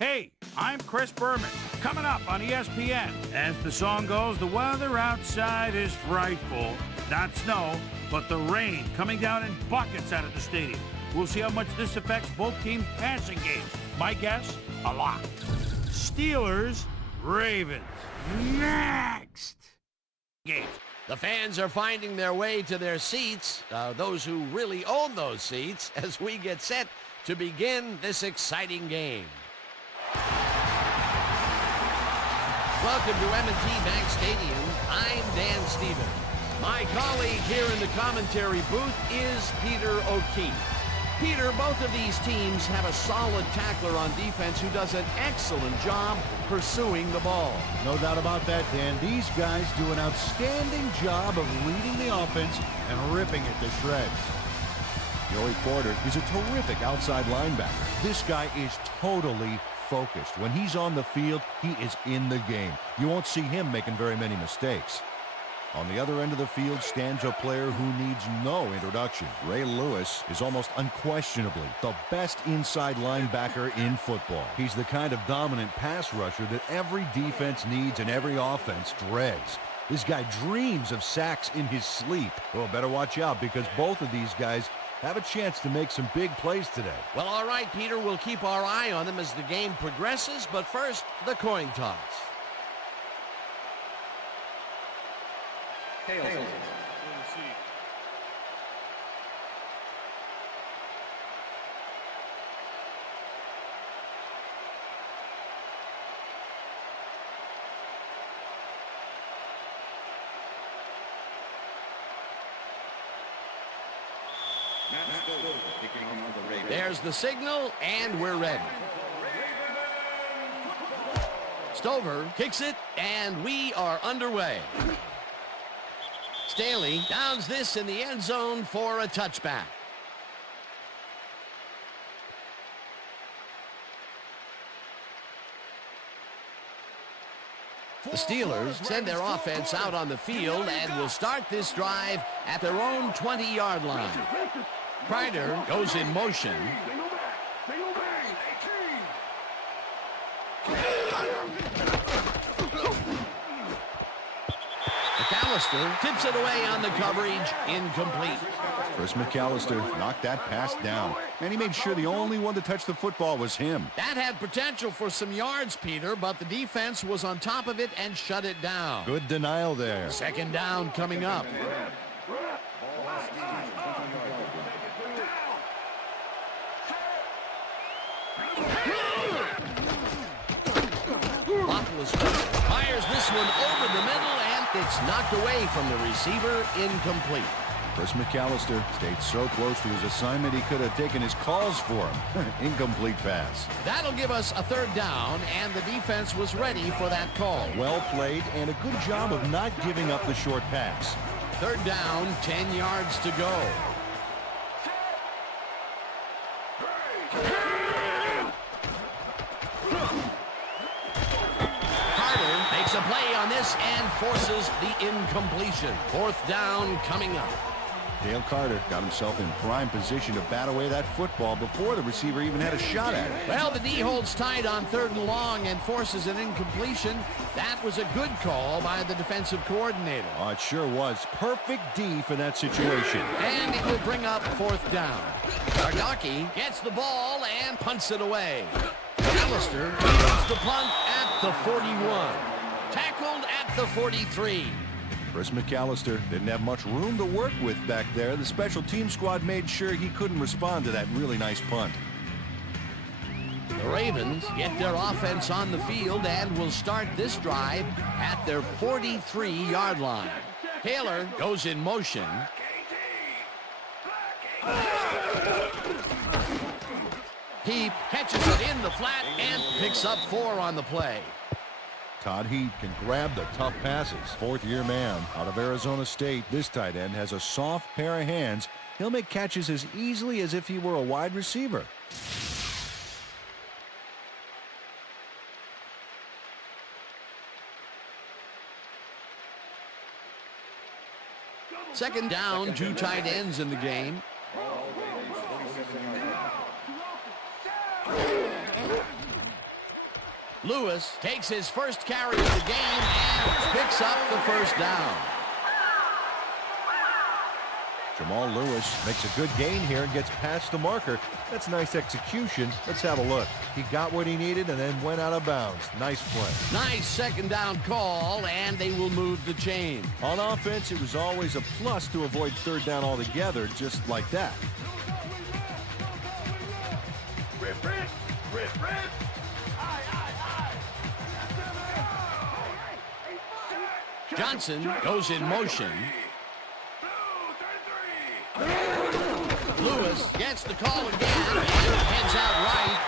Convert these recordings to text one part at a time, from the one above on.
Hey, I'm Chris Berman. Coming up on ESPN. As the song goes, the weather outside is frightful. Not snow, but the rain coming down in buckets out of the stadium. We'll see how much this affects both teams' passing games. My guess, a lot. Steelers, Ravens. Next game. The fans are finding their way to their seats, those who really own those seats, as we get set to begin this exciting game. Welcome to M&T Bank Stadium. I'm Dan Stevens. My colleague here in the commentary booth is Peter O'Keefe. Peter, both of these teams have a solid tackler on defense who does an excellent job pursuing the ball. No doubt about that, Dan. These guys do an outstanding job of leading the offense and ripping it to shreds. Joey Porter is a terrific outside linebacker. This guy is totally focused. When he's on the field, he is in the game. You won't see him making very many mistakes. On the other end of the field stands a player who needs no introduction. Ray Lewis is almost unquestionably the best inside linebacker in football. He's the kind of dominant pass rusher that every defense needs and every offense dreads. This guy dreams of sacks in his sleep. Well, better watch out because both of these guys have a chance to make some big plays today. Well, all right, Peter, we'll keep our eye on them as the game progresses, but first, the coin toss. Tails. There's the signal, and we're ready. Stover kicks it, and we are underway. Staley downs this in the end zone for a touchback. The Steelers send their offense out on the field and will start this drive at their own 20-yard line. Kreider goes in motion. McAllister tips it away on the coverage, incomplete. Chris McAllister knocked that pass down, and he made sure the only one to touch the football was him. That had potential for some yards, Peter, but the defense was on top of it and shut it down. Good denial there. Second down coming up. Fires this one over the middle, and it's knocked away from the receiver, incomplete. Chris McAllister stayed so close to his assignment he could have taken his calls for him. Incomplete pass. That'll give us a third down, and the defense was ready for that call. Well played, and a good job of not giving up the short pass. Third down, 10 yards to go. A play on this and forces the incompletion. Fourth down coming up. Dale Carter got himself in prime position to bat away that football before the receiver even had a shot at it. Well, the D holds tight on third and long and forces an incompletion. That was a good call by the defensive coordinator. Oh, it sure was. Perfect D for that situation. And it will bring up fourth down. Ardaki gets the ball and punts it away. McAllister takes the punt at the 41. Tackled at the 43. Chris McAllister didn't have much room to work with back there. The special team squad made sure he couldn't respond to that really nice punt. The Ravens get their offense on the field and will start this drive at their 43-yard line. Taylor goes in motion. He catches it in the flat and picks up 4 on the play. Todd Heap can grab the tough passes. Fourth-year man out of Arizona State. This tight end has a soft pair of hands. He'll make catches as easily as if he were a wide receiver. Second down, 2 tight ends in the game. Lewis takes his first carry of the game and picks up the first down. Jamal Lewis makes a good gain here and gets past the marker. That's nice execution. Let's have a look. He got what he needed and then went out of bounds. Nice play. Nice second down call, and they will move the chain. On offense, it was always a plus to avoid third down altogether, just like that. Johnson goes in motion. Lewis gets the call again and heads out right.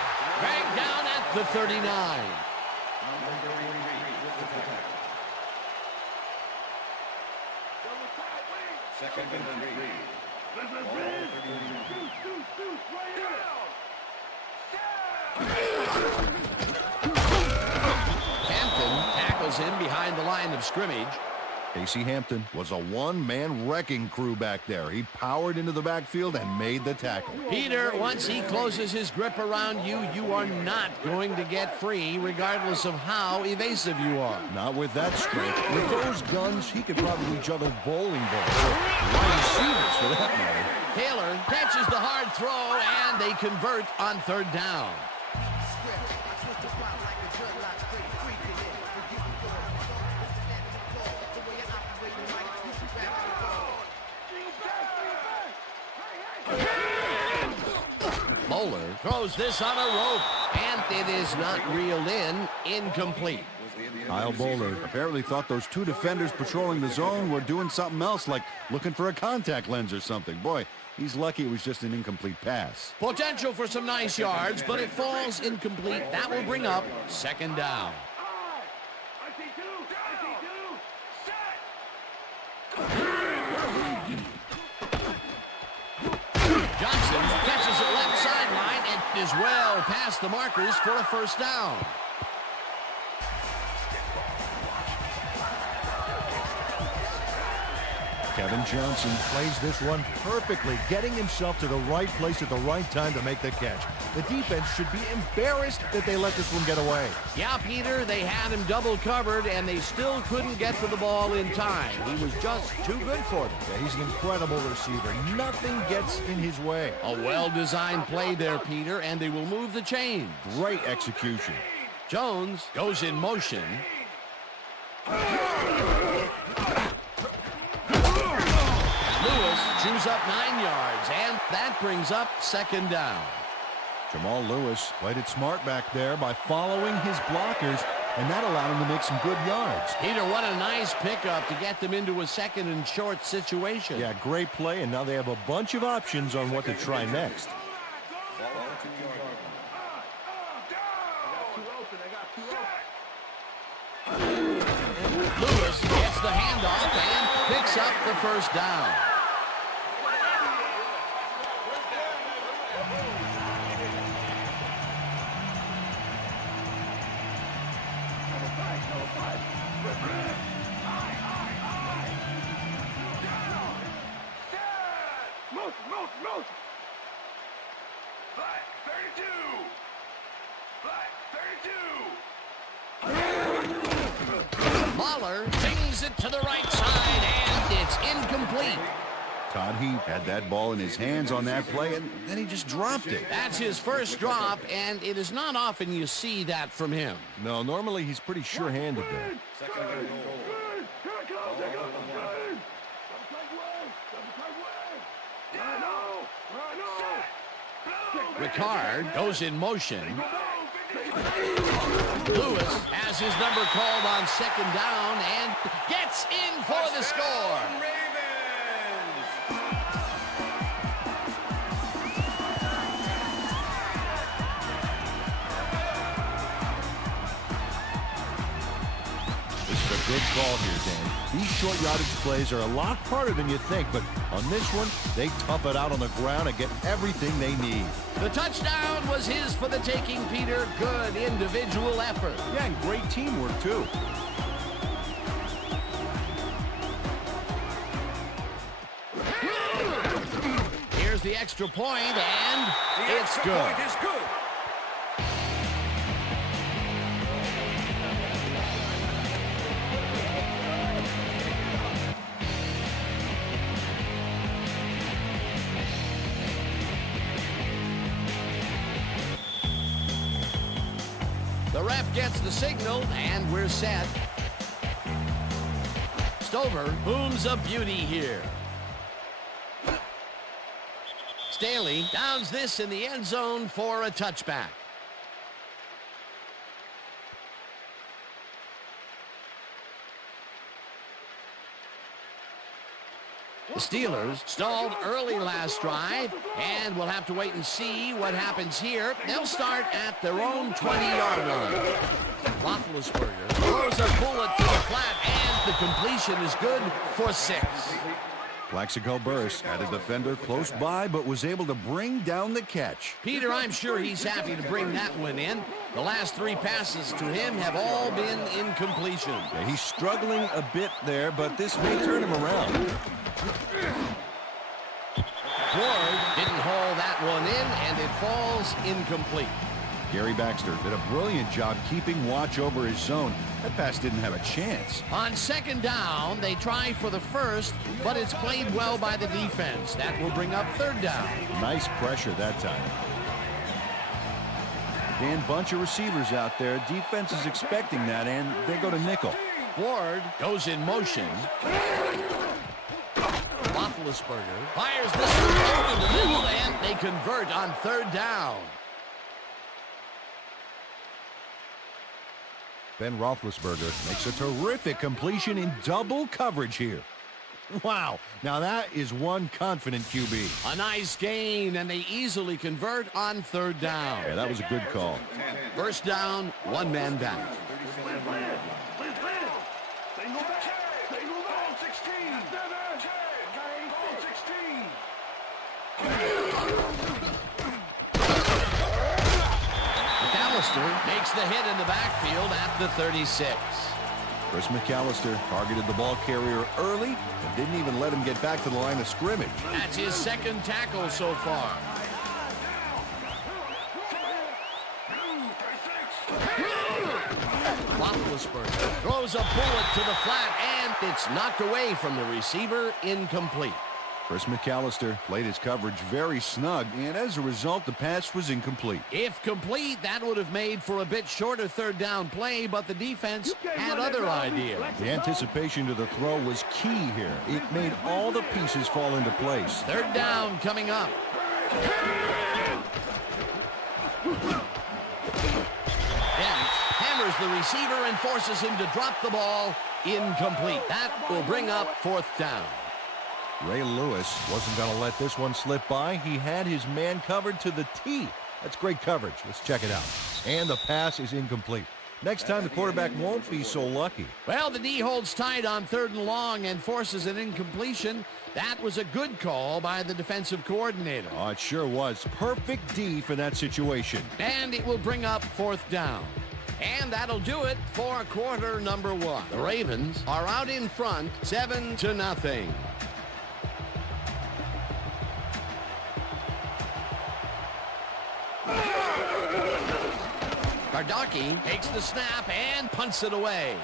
Dragged down at the 39. Second and 3. Hampton tackles him behind the line of scrimmage. Casey Hampton was a one-man wrecking crew back there. He powered into the backfield and made the tackle. Peter, once he closes his grip around you, you are not going to get free, regardless of how evasive you are. Not with that strength. With those guns, he could probably juggle bowling balls. Or wide receivers, for that matter. Taylor catches the hard throw, and they convert on third down. Bowler throws this on a rope, and it is not reeled in. Incomplete. Kyle Bowler apparently thought those two defenders patrolling the zone were doing something else, like looking for a contact lens or something. Boy, he's lucky it was just an incomplete pass. Potential for some nice yards, but it falls incomplete. That will bring up second down. Johnson catches it left sideline and is well past the markers for a first down. Kevin Johnson plays this one perfectly, getting himself to the right place at the right time to make the catch. The defense should be embarrassed that they let this one get away. Yeah, Peter, they had him double covered, and they still couldn't get to the ball in time. He was just too good for them. Yeah, he's an incredible receiver. Nothing gets in his way. A well-designed play there, Peter, and they will move the chains. Great execution. Jones goes in motion. Lewis chews up 9 yards, and that brings up second down. Jamal Lewis played it smart back there by following his blockers, and that allowed him to make some good yards. Peter, what a nice pickup to get them into a second and short situation. Yeah, great play, and now they have a bunch of options on what to try next. Lewis gets the handoff and picks up the first down. Mahler pings it to the right side, and it's incomplete. Todd Heap had that ball in his hands on that play, and then he just dropped it. That's his first drop, and it is not often you see that from him. No, normally he's pretty sure-handed there. Ricard goes in motion. Lewis has his number called on second down and gets in for the score. Good call here, Dan. These short yardage plays are a lot harder than you think, but on this one, they tough it out on the ground and get everything they need. The touchdown was his for the taking, Peter. Good individual effort. Yeah, and great teamwork, too. Here's the extra point, and it's good. The ref gets the signal, and we're set. Stover booms a beauty here. Staley downs this in the end zone for a touchback. The Steelers stalled early last drive, and we'll have to wait and see what happens here. They'll start at their own 20-yard line. Roethlisberger throws a bullet to the flat, and the completion is good for 6. Plaxico Burress had a defender close by, but was able to bring down the catch. Peter, I'm sure he's happy to bring that one in. The last 3 passes to him have all been incompletion. Yeah, he's struggling a bit there, but this may turn him around. Ward didn't haul that one in, and it falls incomplete. Gary Baxter did a brilliant job keeping watch over his zone. That pass didn't have a chance. On second down, they try for the first, but it's played well by the defense. That will bring up third down. Nice pressure that time. Dan, bunch of receivers out there. Defense is expecting that, and they go to nickel. Ward goes in motion. Roethlisberger fires this one over the middle, and they convert on third down. Ben Roethlisberger makes a terrific completion in double coverage here. Wow, now that is one confident QB. A nice gain, and they easily convert on third down. Yeah, that was a good call. First down, 1 man back. Makes the hit in the backfield at the 36. Chris McAllister targeted the ball carrier early and didn't even let him get back to the line of scrimmage. That's his second tackle so far. Roethlisberger throws a bullet to the flat, and it's knocked away from the receiver, incomplete. Chris McAllister played his coverage very snug, and as a result, the pass was incomplete. If complete, that would have made for a bit shorter third down play, but the defense had other ideas. The anticipation to the throw was key here. It made all the pieces fall into place. Third down coming up. Dent hammers the receiver and forces him to drop the ball. Incomplete. That will bring up fourth down. Ray Lewis wasn't going to let this one slip by. He had his man covered to the T. That's great coverage. Let's check it out. And the pass is incomplete. Next time, the quarterback won't be so lucky. Well, the D holds tight on 3rd and long and forces an incompletion. That was a good call by the defensive coordinator. Oh, it sure was. Perfect D for that situation. And it will bring up 4th down. And that'll do it for quarter number 1. The Ravens are out in front, 7-0. Gardocki takes the snap and punts it away.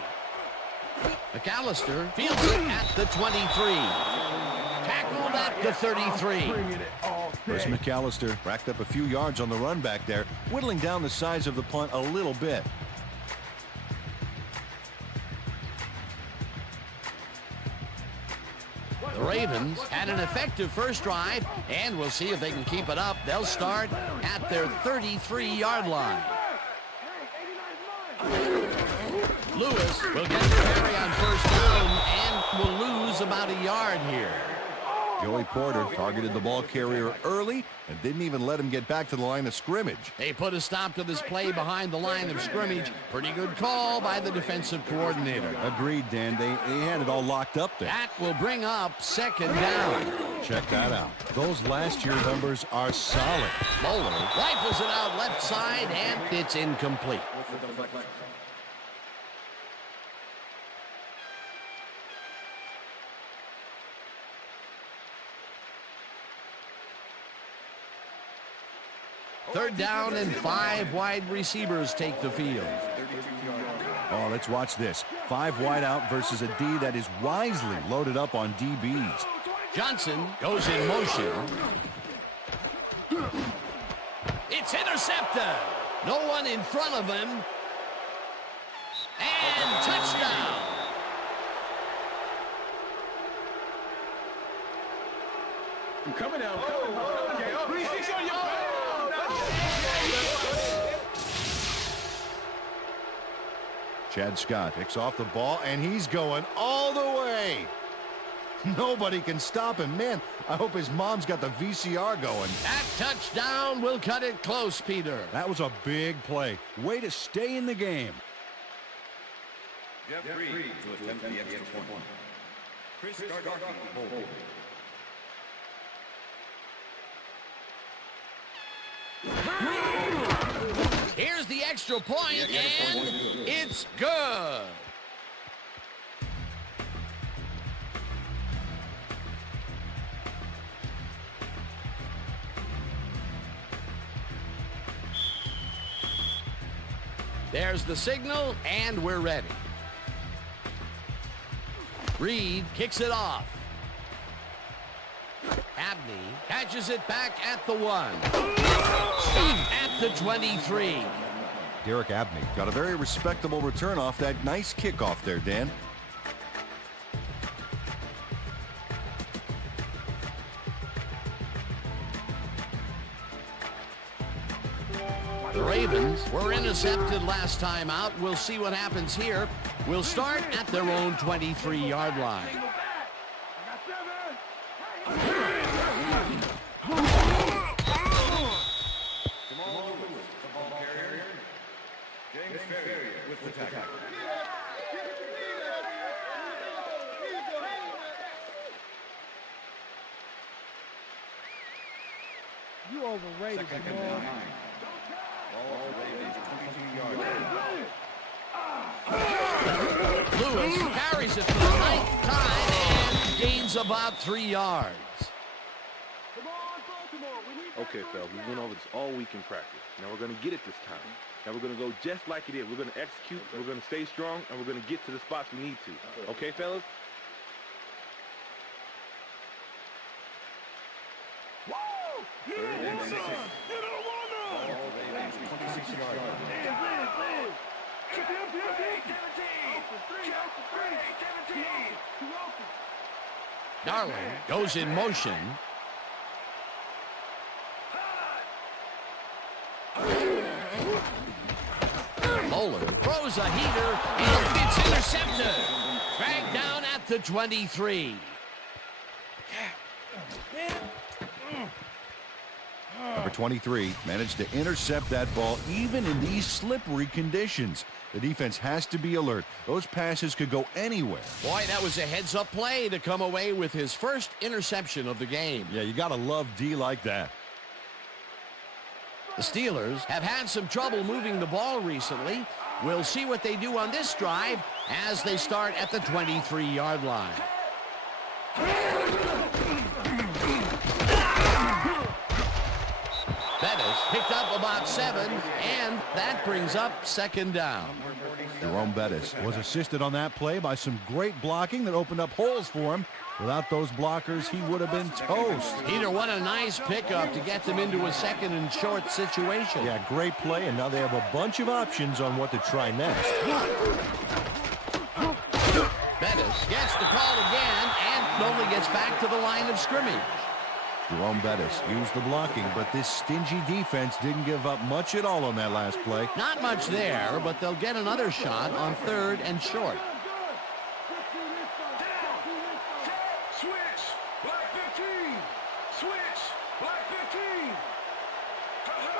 McAllister fields it at the 23. Tackled at the 33. Chris McAllister racked up a few yards on the run back there, whittling down the size of the punt a little bit. The Ravens had an effective first drive, and we'll see if they can keep it up. They'll start at their 33-yard line. Lewis will get the carry on first down and will lose about a yard here. Joey Porter targeted the ball carrier early and didn't even let him get back to the line of scrimmage. They put a stop to this play behind the line of scrimmage. Pretty good call by the defensive coordinator. Agreed, Dan. They had it all locked up there. That will bring up 2nd down. Check that out. Those last year numbers are solid. Bowler rifles it out left side, and it's incomplete. Third down and 5 wide receivers take the field. Oh, let's watch this. 5 wide out versus a D that is wisely loaded up on DBs. Johnson goes in motion. It's intercepted. No one in front of him, And touchdown. I'm coming out. Chad Scott picks off the ball, and he's going all the way. Nobody can stop him. Man, I hope his mom's got the VCR going. That touchdown will cut it close, Peter. That was a big play. Way to stay in the game. Jeff Reed to attempt the extra point. Chris Gardocki hold. Here's the extra point, and it's good. There's the signal, and we're ready. Reed kicks it off. Abney catches it back at the 1. Stop at the 23. Derek Abney got a very respectable return off that nice kickoff there, Dan. The Ravens were intercepted last time out. We'll see what happens here. We'll start at their own 23-yard line. You overrated, Jamal. Lewis carries it for the 9th time and gains about 3 yards. Okay, fellas, we went over this all week in practice. Now we're going to get it this time. Now we're going to go just like it is. We're going to execute, we're going to stay strong, and we're going to get to the spots we need to. Okay, fellas? Darling goes in motion. Moeller throws a heater, and it's intercepted. Dragged down at the 23. Number 23 managed to intercept that ball even in these slippery conditions. The defense has to be alert. Those passes could go anywhere. Boy, that was a heads-up play to come away with his first interception of the game. Yeah, you got to love D like that. The Steelers have had some trouble moving the ball recently. We'll see what they do on this drive as they start at the 23-yard line. Bettis picked up about 7, and that brings up 2nd down. Jerome Bettis was assisted on that play by some great blocking that opened up holes for him. Without those blockers, he would have been toast. Peter, what a nice pickup to get them into a 2nd and short situation. Yeah, great play, and now they have a bunch of options on what to try next. Bettis gets the call again and only gets back to the line of scrimmage. Jerome Bettis used the blocking, but this stingy defense didn't give up much at all on that last play. Not much there, but they'll get another shot on 3rd and short.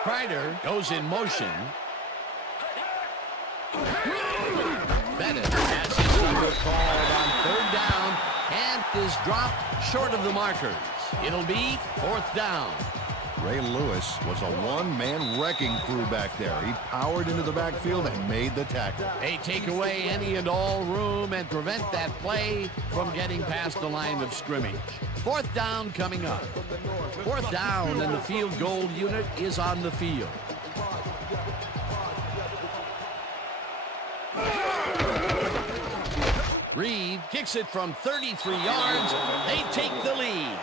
Kreider goes in motion. Bettis has his number called on 3rd down and is dropped short of the markers. It'll be 4th down. Ray Lewis was a one-man wrecking crew back there. He powered into the backfield and made the tackle. They take away any and all room and prevent that play from getting past the line of scrimmage. 4th down coming up. 4th down, and the field goal unit is on the field. Reed kicks it from 33 yards. They take the lead.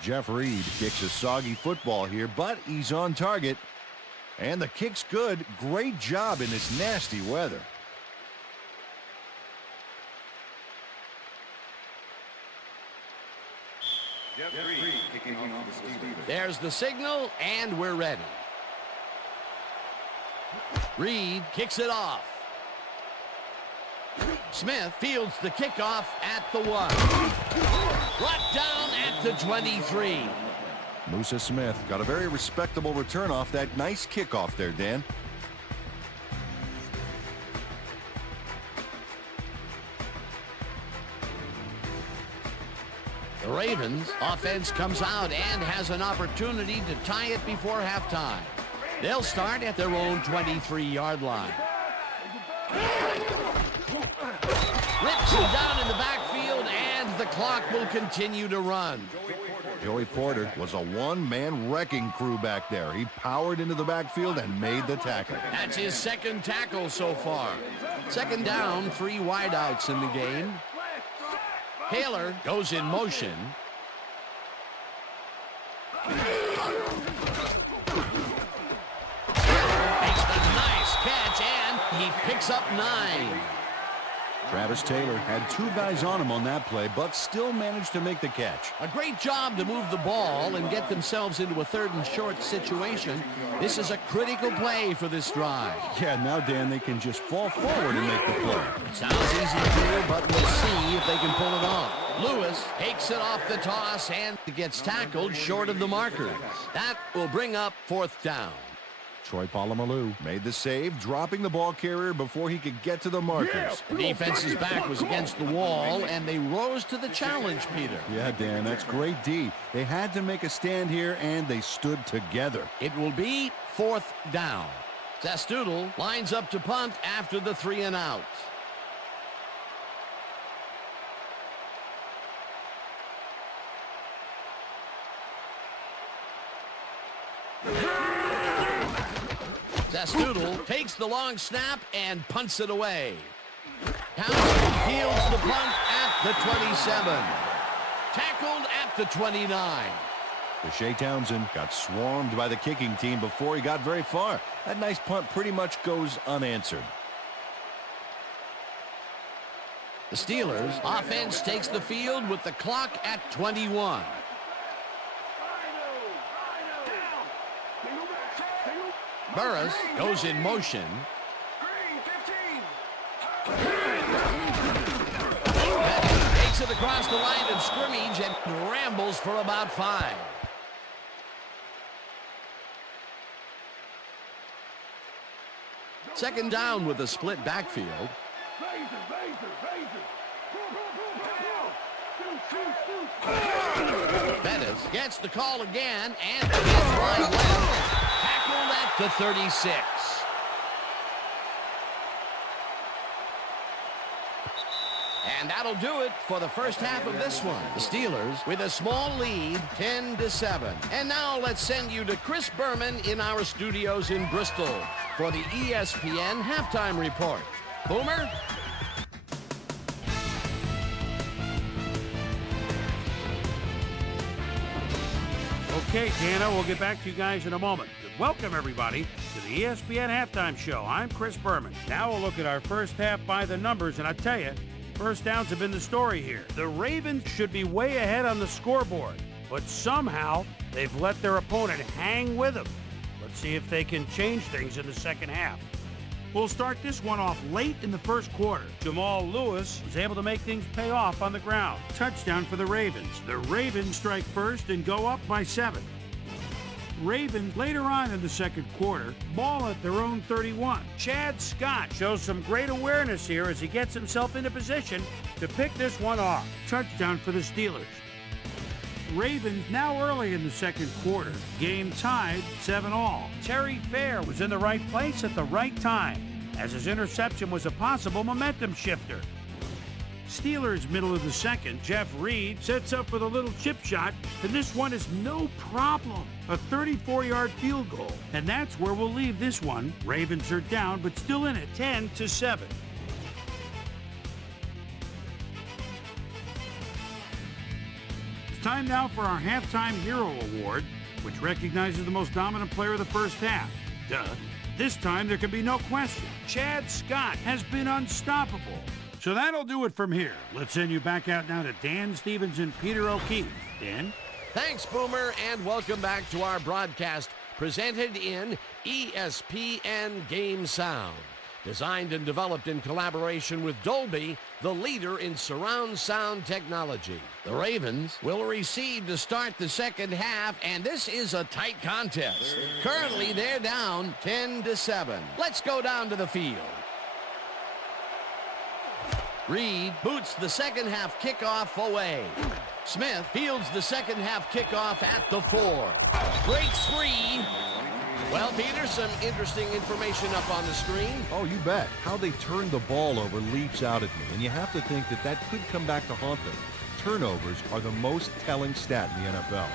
Jeff Reed kicks a soggy football here, but he's on target. And the kick's good. Great job in this nasty weather. There's the signal, and we're ready. Reed kicks it off. Smith fields the kickoff at the 1. Brought down at the 23. Musa Smith got a very respectable return off that nice kickoff there, Dan. The Ravens offense comes out and has an opportunity to tie it before halftime. They'll start at their own 23-yard line. Rips him down in the backfield, and the clock will continue to run. Joey Porter was a one-man wrecking crew back there. He powered into the backfield and made the tackle. That's his second tackle so far. Second down, 3 wideouts in the game. Taylor goes in motion. Makes the nice catch, and he picks up 9. Travis Taylor had 2 guys on him on that play, but still managed to make the catch. A great job to move the ball and get themselves into a 3rd and short situation. This is a critical play for this drive. Yeah, now, Dan, they can just fall forward and make the play. Sounds easy here, but we'll see if they can pull it off. Lewis takes it off the toss and gets tackled short of the marker. That will bring up 4th down. Troy Polamalu made the save, dropping the ball carrier before he could get to the markers. The defense's back was against the wall, and they rose to the challenge, Peter. Yeah, Dan, that's great D. They had to make a stand here, and they stood together. It will be 4th down. Zastoodle lines up to punt after the 3 and out. Zastoodle takes the long snap and punts it away. Townsend fields the punt at the 27. Tackled at the 29. Shea Townsend got swarmed by the kicking team before he got very far. That nice punt pretty much goes unanswered. The Steelers' offense takes the field with the clock at 21. Burris goes in motion. Takes it across the line of scrimmage and rambles for about 5. Second down with a split backfield. Bettis gets the call again and gets wide left. Tackled at the 36. And that'll do it for the first half of this one. The Steelers with a small lead, 10-7. And now let's send you to Chris Berman in our studios in Bristol for the ESPN Halftime Report. Boomer? Okay, Dana, we'll get back to you guys in a moment. Welcome, everybody, to the ESPN Halftime Show. I'm Chris Berman. Now we'll look at our first half by the numbers, and I tell you, first downs have been the story here. The Ravens should be way ahead on the scoreboard, but somehow they've let their opponent hang with them. Let's see if they can change things in the second half. We'll start this one off late in the first quarter. Jamal Lewis was able to make things pay off on the ground. Touchdown for the Ravens. The Ravens strike first and go up by 7. Ravens later on in the second quarter ball at their own 31. Chad Scott shows some great awareness here as he gets himself into position to pick this one off. Touchdown for the Steelers. Ravens now early in the second quarter. Game tied 7-all. Terry Fair was in the right place at the right time, as his interception was a possible momentum shifter. Steelers middle of the second. Jeff Reed sets up with a little chip shot, and this one is no problem. A 34-yard field goal, and that's where we'll leave this one. Ravens are down, but still in it, 10-7. It's time now for our Halftime Hero Award, which recognizes the most dominant player of the first half. Duh. This time there can be no question. Chad Scott has been unstoppable. So that'll do it from here. Let's send you back out now to Dan Stevens and Peter O'Keefe. Dan? Thanks, Boomer, and welcome back to our broadcast presented in ESPN Game Sound. Designed and developed in collaboration with Dolby, the leader in surround sound technology. The Ravens will receive to start the second half, and this is a tight contest. Currently, they're down 10-7. Let's go down to the field. Reed boots the second half kickoff away. Smith fields the second half kickoff at the 4. Breaks free. Well, Peter, some interesting information up on the screen. Oh, you bet. How they turn the ball over leaps out at me, and you have to think that that could come back to haunt them. Turnovers are the most telling stat in the NFL.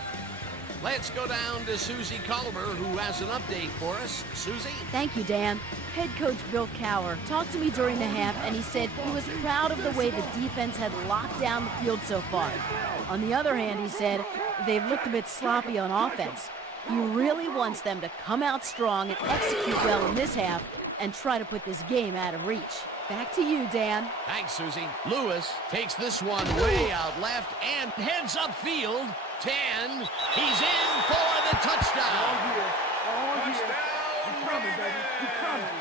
Let's go down to Susie Culver, who has an update for us. Susie? Thank you, Dan. Head coach Bill Cowher talked to me during the half, and he said he was proud of the way the defense had locked down the field so far. On the other hand, he said they've looked a bit sloppy on offense. He really wants them to come out strong and execute well in this half and try to put this game out of reach. Back to you, Dan. Thanks, Susie. Lewis takes this one way out left and heads upfield. 10. He's in for the touchdown. You coming, baby. You coming.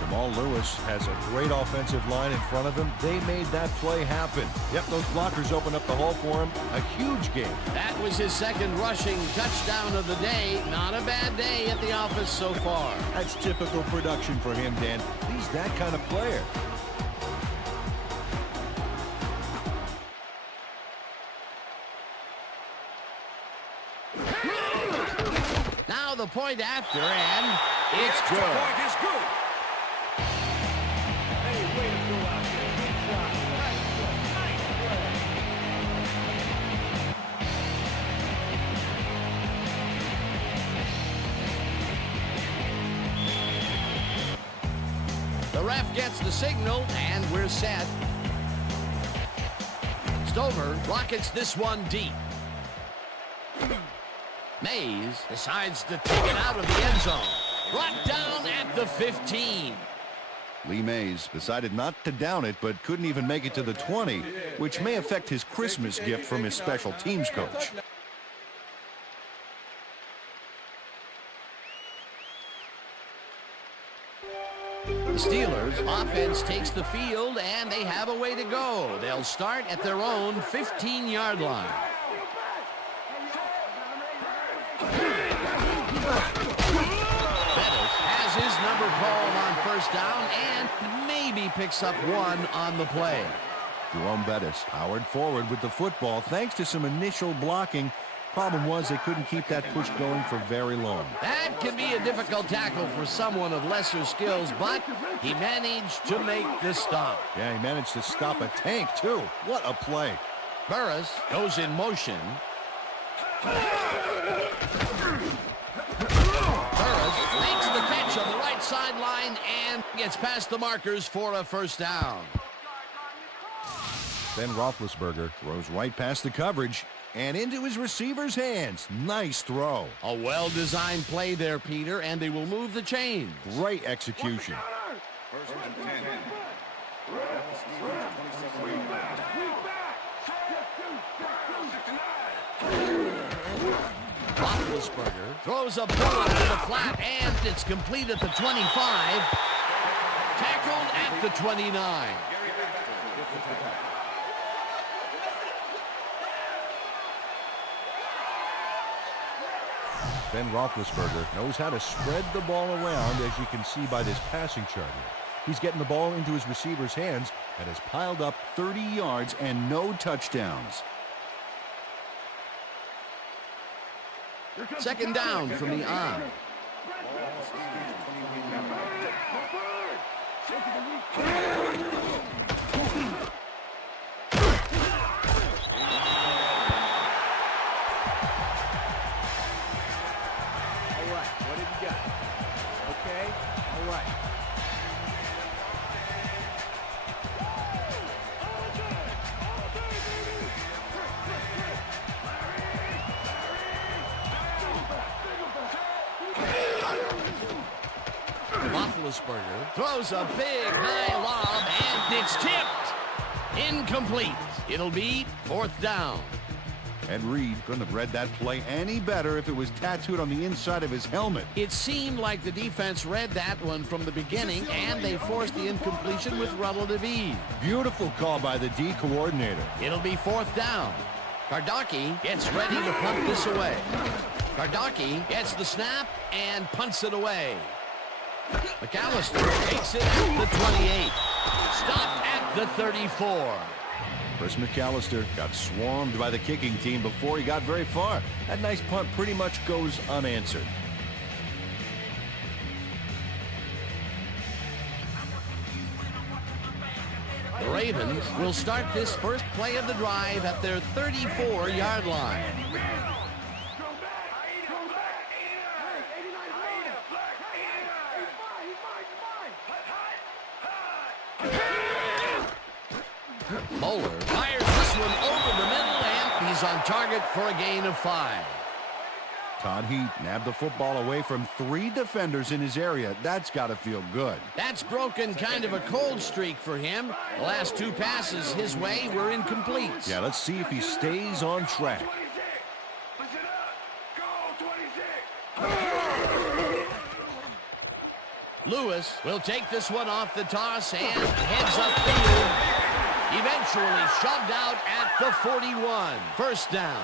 Jamal Lewis has a great offensive line in front of him. They made that play happen. Yep, those blockers opened up the hole for him. A huge game. That was his second rushing touchdown of the day. Not a bad day at the office so far. That's typical production for him, Dan. He's that kind of player. Now the point after, and it's good. Point is good. Hey, way to go out there. Good job. Nice play. Nice play. The ref gets the signal, and we're set. Stover rockets this one deep. Mays decides to take it out of the end zone. Brought down at the 15. Lee Mays decided not to down it, but couldn't even make it to the 20, which may affect his Christmas gift from his special teams coach. The Steelers' offense takes the field, and they have a way to go. They'll start at their own 15-yard line. Bettis has his number called on first down and maybe picks up one on the play. Jerome Bettis powered forward with the football thanks to some initial blocking. Problem was they couldn't keep that push going for very long. That can be a difficult tackle for someone of lesser skills, but he managed to make the stop. Yeah, he managed to stop a tank, too. What a play. Burris goes in motion. Burris makes the catch on the right sideline and gets past the markers for a first down. Ben Roethlisberger throws right past the coverage and into his receiver's hands. Nice throw. A well-designed play there, Peter, and they will move the chains. Great execution. First and 10. Roethlisberger throws a bullet to the flat, and it's complete at the 25. Tackled at the 29. Ben Roethlisberger knows how to spread the ball around, as you can see by this passing chart here. He's getting the ball into his receiver's hands and has piled up 30 yards and no touchdowns. Second down from the on. Roethlisberger throws a big high lob, and it's tipped. Incomplete. It'll be 4th down. Ed Reed couldn't have read that play any better if it was tattooed on the inside of his helmet. It seemed like the defense read that one from the beginning, and they forced the incompletion with relative ease. Beautiful call by the D coordinator. It'll be 4th down. Kardaki gets ready to punt this away. Kardaki gets the snap and punts it away. McAllister takes it at the 28. Stopped at the 34. Chris McAllister got swarmed by the kicking team before he got very far. That nice punt pretty much goes unanswered. The Ravens will start this first play of the drive at their 34-yard line. Moeller fires this one over the middle, and he's on target for a gain of 5. Todd Heat nabbed the football away from 3 defenders in his area. That's got to feel good. That's broken kind of a cold streak for him. The last 2 passes his way were incomplete. Yeah, let's see if he stays on track. Lewis will take this one off the toss and heads upfield. Eventually shoved out at the 41. 1st down.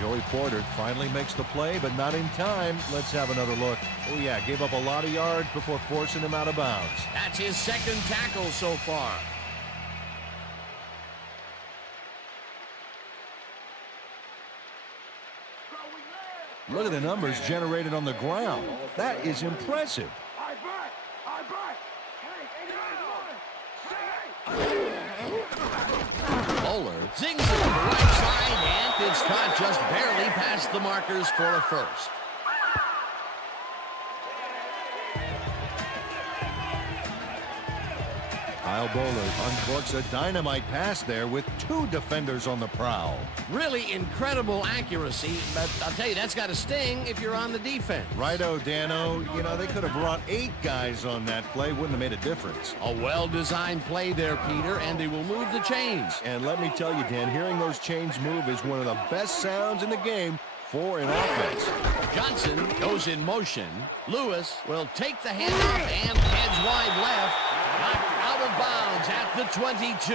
Joey Porter finally makes the play, but not in time. Let's have another look. Oh, yeah, gave up a lot of yards before forcing him out of bounds. That's his 2nd tackle so far. Look at the numbers generated on the ground. That is impressive. Moeller zings it to the right side, and it's caught just barely past the markers for a 1st. Kyle Bowler uncorks a dynamite pass there with 2 defenders on the prowl. Really incredible accuracy, but I'll tell you, that's got to sting if you're on the defense. Righto, Dano. You know, they could have brought 8 guys on that play. Wouldn't have made a difference. A well-designed play there, Peter, and they will move the chains. And let me tell you, Dan, hearing those chains move is one of the best sounds in the game for an offense. Johnson goes in motion. Lewis will take the handoff and heads wide left. Knocked out of bounds at the 22.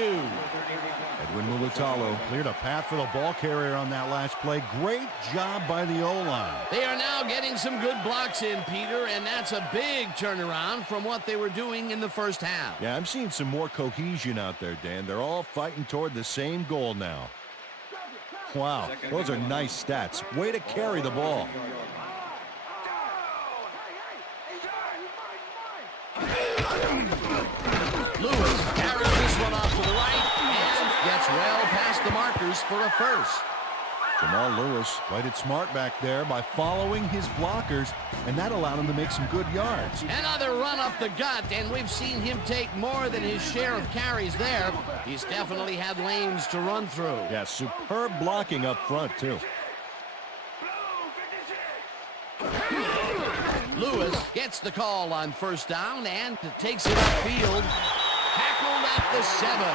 Edwin Mulitalo cleared a path for the ball carrier on that last play. Great job by the O-line. They are now getting some good blocks in, Peter, and that's a big turnaround from what they were doing in the 1st half. Yeah, I'm seeing some more cohesion out there, Dan. They're all fighting toward the same goal now. Wow, those are nice stats. Way to carry the ball. Lewis carries this one off to the right and gets well past the markers for a 1st. Jamal Lewis played it smart back there by following his blockers, and that allowed him to make some good yards. Another run up the gut, and we've seen him take more than his share of carries there. He's definitely had lanes to run through. Yeah, superb blocking up front, too. Lewis gets the call on 1st down and takes it upfield. Tackled at the 7.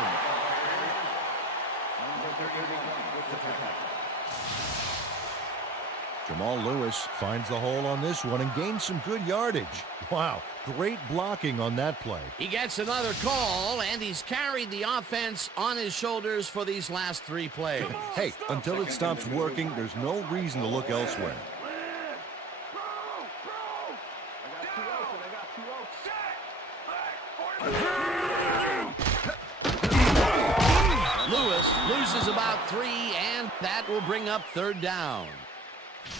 Jamal Lewis finds the hole on this one and gains some good yardage. Wow, great blocking on that play. He gets another call, and he's carried the offense on his shoulders for these last 3 plays. Hey, until it stops working, there's no reason to look elsewhere. Lewis loses about 3, and that will bring up 3rd down.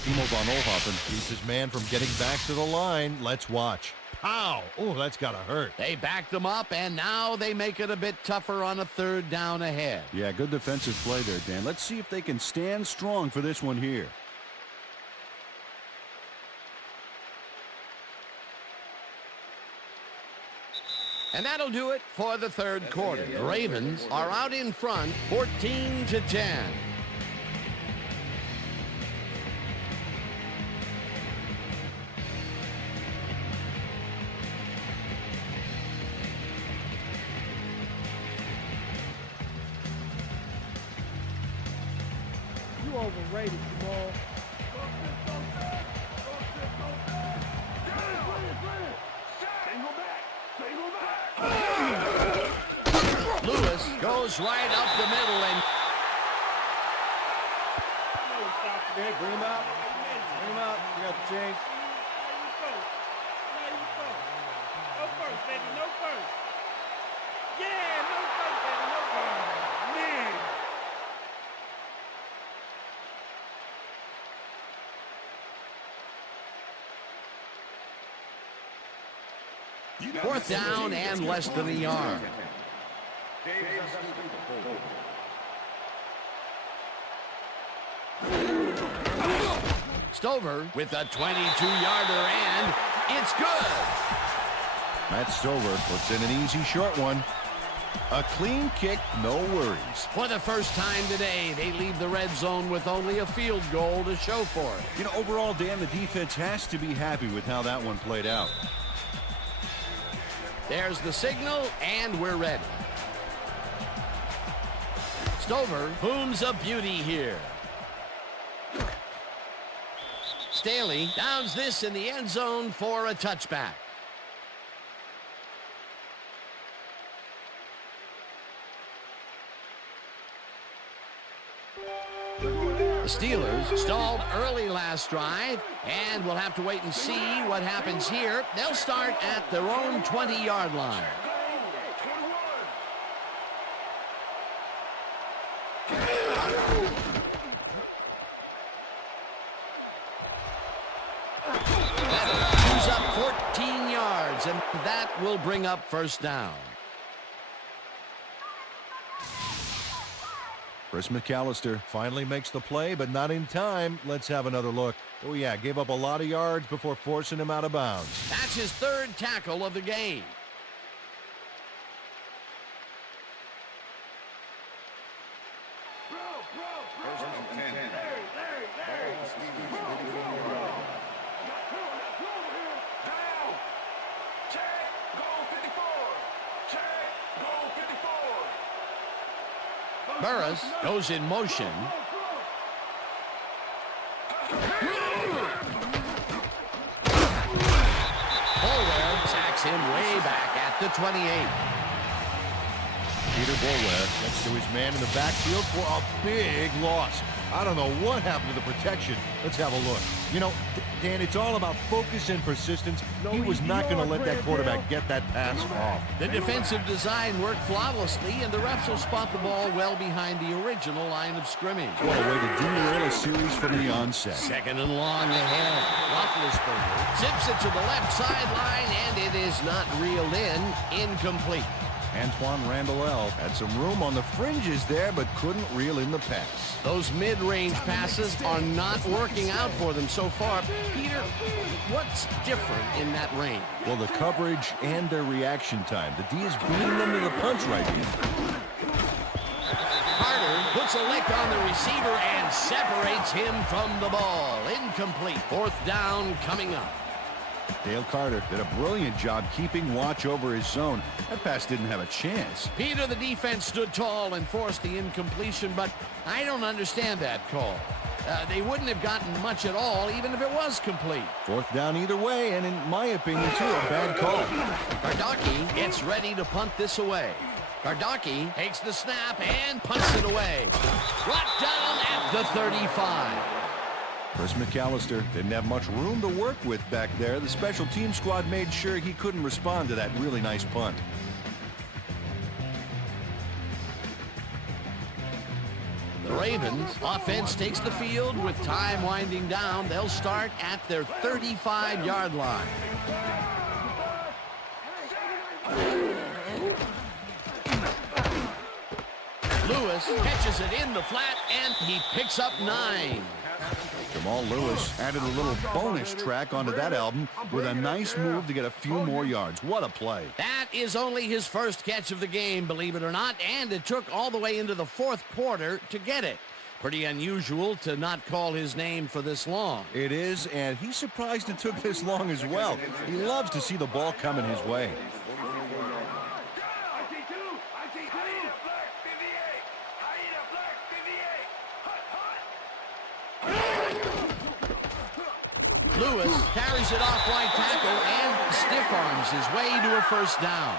Timo von Oelhoffen keeps his man from getting back to the line. Let's watch. Pow! Oh, that's got to hurt. They backed them up, and now they make it a bit tougher on a 3rd down ahead. Yeah, good defensive play there, Dan. Let's see if they can stand strong for this one here. And that'll do it for the 3rd quarter. The Ravens are out in front, 14-10. overrated, Jamal. Lewis goes right up the middle and Okay, bring him out. Bring him out. You got the change. No first, baby. No first. Yeah, no first, baby. No first. Man. fourth down and less than a yard. Stover with a 22-yarder, and it's good. Matt Stover puts in an easy short one. A clean kick, no worries. For the first time today, they leave the red zone with only a field goal to show for it. You know, overall, Dan, the defense has to be happy with how that one played out. There's the signal, and we're ready. Stover booms a beauty here. Staley downs this in the end zone for a touchback. The Steelers stalled early last drive, and we'll have to wait and see what happens here. They'll start at their own 20-yard line. That moves up 14 yards, and that will bring up first down. Chris McAllister finally makes the play, but not in time. Let's have another look. Oh, yeah, gave up a lot of yards before forcing him out of bounds. That's his third tackle of the game. Burris goes in motion. Bulwer sacks him way back at the 28. Peter Bulwer gets to his man in the backfield for a big loss. I don't know what happened to the protection. Let's have a look. You know, Dan, it's all about focus and persistence. He was not going to let that quarterback get that pass off. The defensive design worked flawlessly, and the refs will spot the ball well behind the original line of scrimmage. What a way to derail a series from the onset. Second and long ahead. Roethlisberger zips it to the left sideline, and it is not reeled in. Incomplete. Antoine Randall had some room on the fringes there, but couldn't reel in the pass. Those mid-range passes are not working out for them so far. Peter, what's different in that range? Well, the coverage and their reaction time. The D is beating them to the punch right here. Carter puts a lick on the receiver and separates him from the ball. Incomplete. Fourth down coming up. Dale Carter did a brilliant job keeping watch over his zone. That pass didn't have a chance. Peter, the defense stood tall and forced the incompletion, but I don't understand that call. They wouldn't have gotten much at all, even if it was complete. Fourth down either way, and in my opinion, too, a bad call. Gardocki gets ready to punt this away. Gardocki takes the snap and punts it away. Brought down at the 35. Chris McAllister didn't have much room to work with back there. The special team squad made sure he couldn't respond to that really nice punt. The Ravens offense takes the field with time winding down. They'll start at their 35-yard line. Lewis catches it in the flat, and he picks up 9. Jamal Lewis added a little bonus track onto that album with a nice move to get a few more yards. What a play. That is only his first catch of the game, believe it or not, and it took all the way into the fourth quarter to get it. Pretty unusual to not call his name for this long. It is, and he's surprised it took this long as well. He loves to see the ball coming his way. Lewis carries it off right tackle and stiff arms his way to a first down.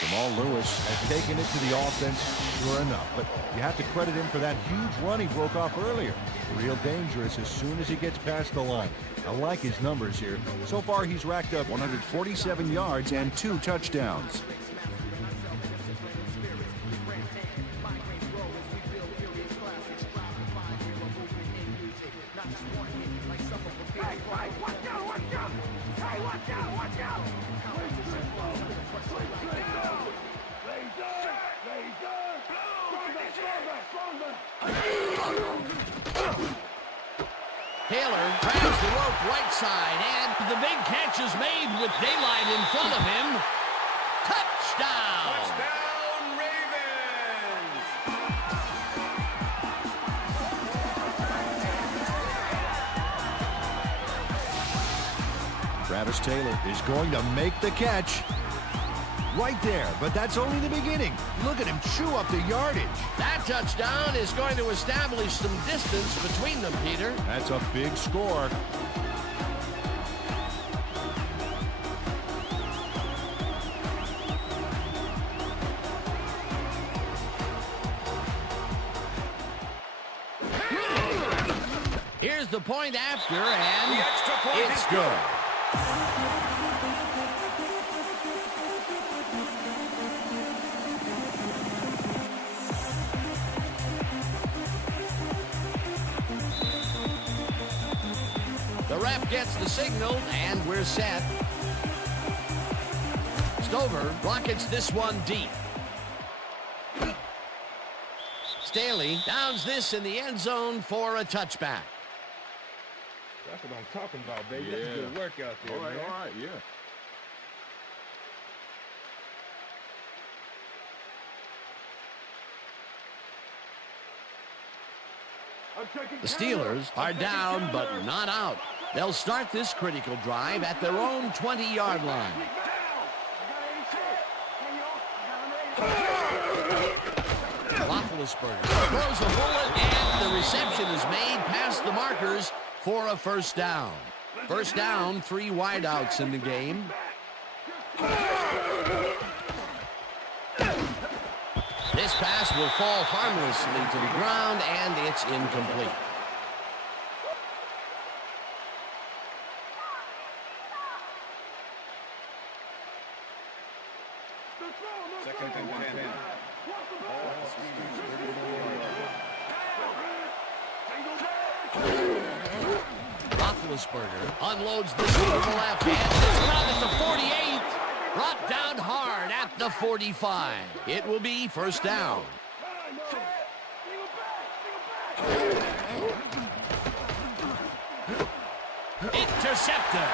Jamal Lewis has taken it to the offense, sure enough, but you have to credit him for that huge run he broke off earlier. Real dangerous as soon as he gets past the line. I like his numbers here. So far, he's racked up 147 yards and 2 touchdowns. Taylor grabs the rope right side, and the big catch is made with daylight in front of him. Touchdown! Touchdown, Ravens! Travis Taylor is going to make the catch. Right there, but that's only the beginning. Look at him chew up the yardage. That touchdown is going to establish some distance between them, Peter. That's a big score. Here's the point after, and The extra point it's is good. The ref gets the signal, and we're set. Stover rockets this one deep. Staley downs this in the end zone for a touchback. That's what I'm talking about, baby. That's Yeah. good work out there, man. All right, yeah. The Steelers are down, but not out. They'll start this critical drive at their own 20-yard line. Roethlisberger throws a bullet, and the reception is made past the markers for a first down. First down, 3 wideouts in the game. This pass will fall harmlessly to the ground, and it's incomplete. Second and 10. Roethlisberger unloads this one to the left hand. It's not at the 48. Brought down hard at the 45. It will be first down. Interceptor.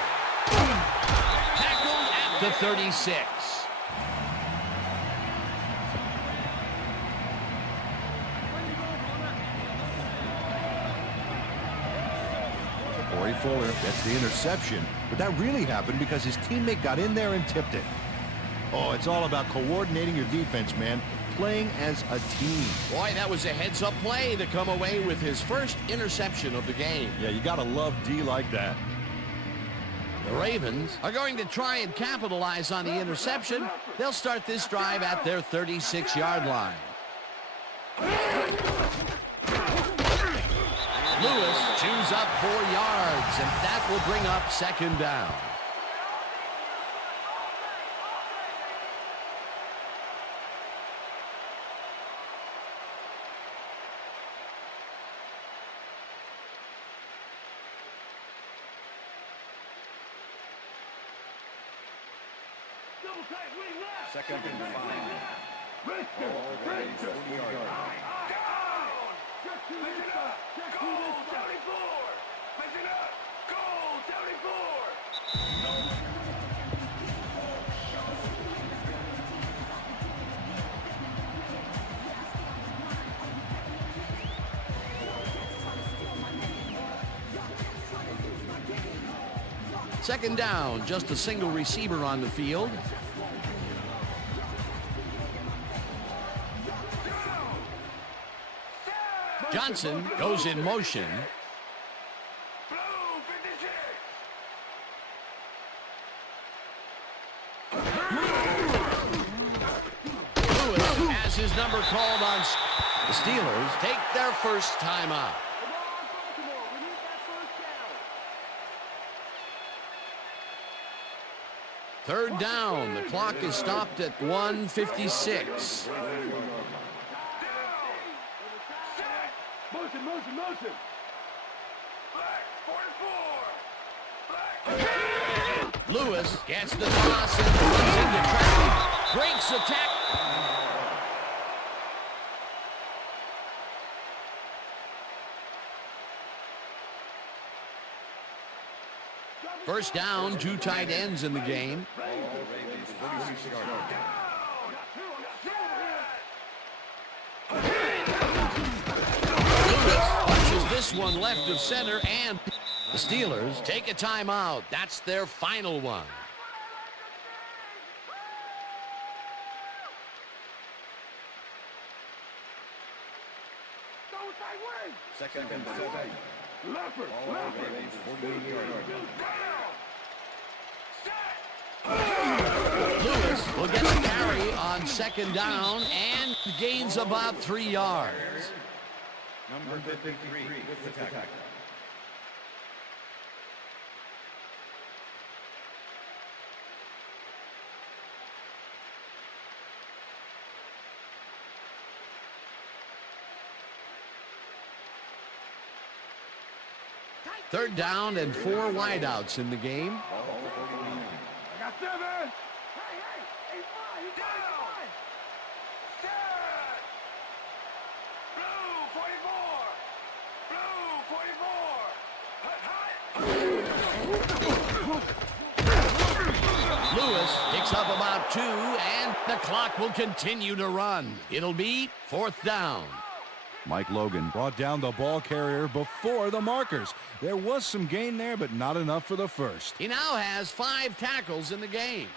Tackled at the 36. Corey Fuller gets the interception, but that really happened because his teammate got in there and tipped it. Oh, it's all about coordinating your defense, man. Playing as a team. Boy, that was a heads-up play to come away with his first interception of the game. Yeah, you gotta love D like that. The Ravens are going to try and capitalize on the interception. They'll start this drive at their 36-yard line. Lewis chews up 4 yards, and that will bring up second down. Second and 5. All the way to 40-yard line. Second down, just a single receiver on the field. Johnson goes in motion. his number called on. The Steelers take their first timeout. Third down. The clock is stopped at 1:56. Motion, motion, motion. Lewis gets the toss and runs into traffic. Breaks a tackle. First down, 2 tight ends in the game. Lewis punches this one left of center, and the Steelers take a timeout. That's their final one. Second and 7. Leopard. Lewis will get the carry on second down and gains about 3 yards. Number 53 with the tackle. Third down and 4 wideouts in the game. I got 7. Hey, 5. Blue 44. Lewis picks up about 2, and the clock will continue to run. It'll be 4th down. Mike Logan brought down the ball carrier before the markers. There was some gain there, but not enough for the first. He now has 5 tackles in the game.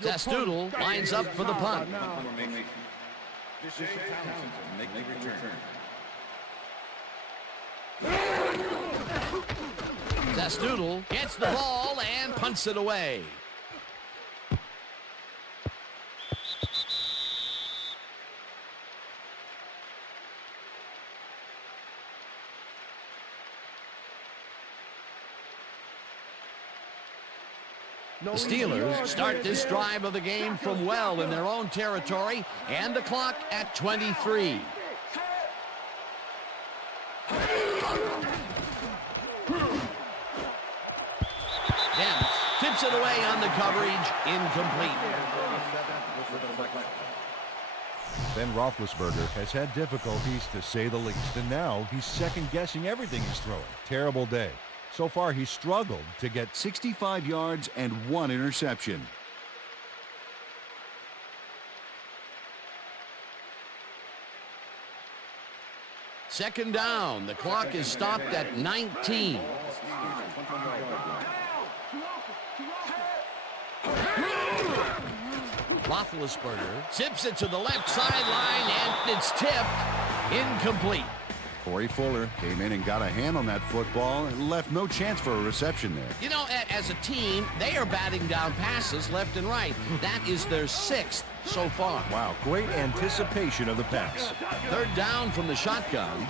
Testoodle lines up for the punt. Make the return. Testoodle gets the ball and punts it away. The Steelers start this drive of the game from well in their own territory, and the clock at 23. Dent tips it away on the coverage, incomplete. Ben Roethlisberger has had difficulties, to say the least, and now he's second-guessing everything he's throwing. Terrible day. So far, he's struggled to get 65 yards and 1 interception. Second down. The clock is stopped at 19. Roethlisberger zips it to the left sideline, and it's tipped. Incomplete. Corey Fuller came in and got a hand on that football and left no chance for a reception there. You know, as a team, they are batting down passes left and right. That is their 6th so far. Wow, great anticipation of the pass. Third down from the shotgun.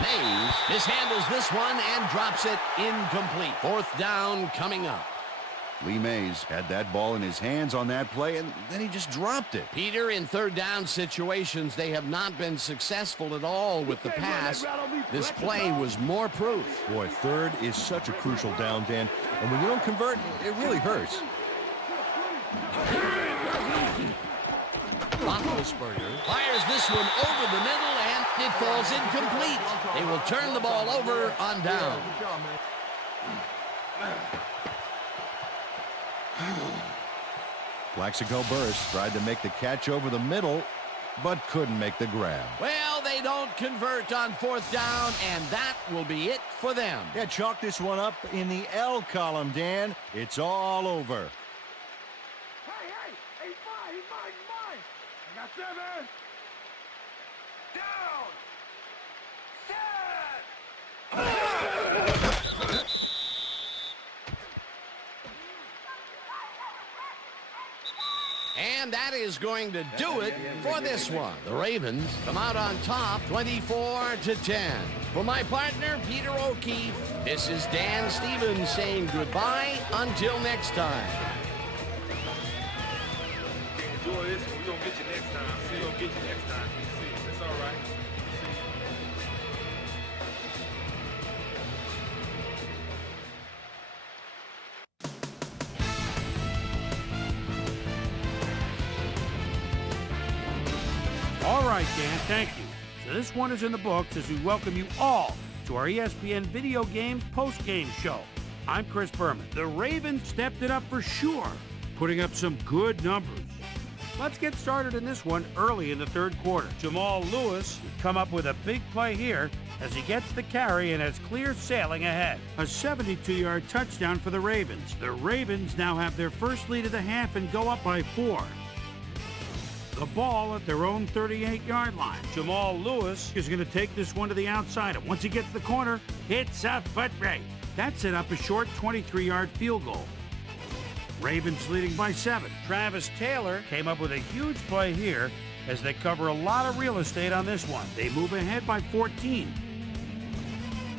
Mays mishandles this one and drops it incomplete. 4th down coming up. Lee Mays had that ball in his hands on that play, and then he just dropped it. Peter, in third down situations, they have not been successful at all with the pass. This play was more proof. Boy, third is such a crucial down, Dan, and when you don't convert, it really hurts. Roethlisberger fires this one over the middle, and it falls incomplete. They will turn the ball over on down. Plaxico Burress tried to make the catch over the middle, but couldn't make the grab. Well, they don't convert on 4th down, and that will be it for them. Yeah, chalk this one up in the L column, Dan. It's all over. Hey, 5. I got 7. And that is going to do it for this one. The Ravens come out on top 24-10. For my partner, Peter O'Keefe, this is Dan Stevens saying goodbye until next time. Enjoy this. We're going to get you next time. We're going to get you next time. See, it's all right. All right, Dan, thank you. So this one is in the books as we welcome you all to our ESPN Video Games post-game show. I'm Chris Berman. The Ravens stepped it up for sure, putting up some good numbers. Let's get started in this one early in the third quarter. Jamal Lewis would come up with a big play here as he gets the carry and has clear sailing ahead. A 72-yard touchdown for the Ravens. The Ravens now have their first lead of the half and go up by 4. The ball at their own 38-yard line. Jamal Lewis is going to take this one to the outside. And once he gets the corner, it's a foot race. That set up a short 23-yard field goal. Ravens leading by 7. Travis Taylor came up with a huge play here as they cover a lot of real estate on this one. They move ahead by 14.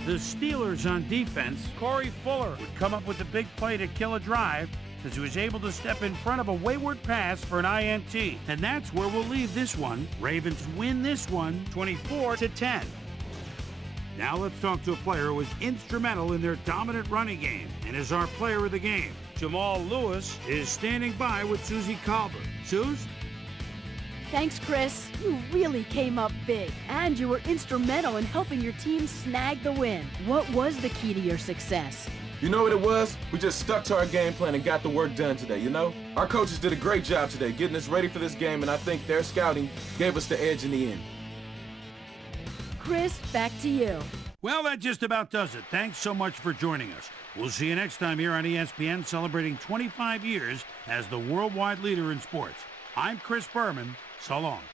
The Steelers on defense, Corey Fuller would come up with a big play to kill a drive as he was able to step in front of a wayward pass for an INT. And that's where we'll leave this one. Ravens win this one 24-10. Now let's talk to a player who was instrumental in their dominant running game and is our player of the game. Jamal Lewis is standing by with Susie Colbert. Suze? Thanks, Chris. You really came up big, and you were instrumental in helping your team snag the win. What was the key to your success? You know what it was? We just stuck to our game plan and got the work done today, you know? Our coaches did a great job today getting us ready for this game, and I think their scouting gave us the edge in the end. Chris, back to you. Well, that just about does it. Thanks so much for joining us. We'll see you next time here on ESPN, celebrating 25 years as the worldwide leader in sports. I'm Chris Berman. So long.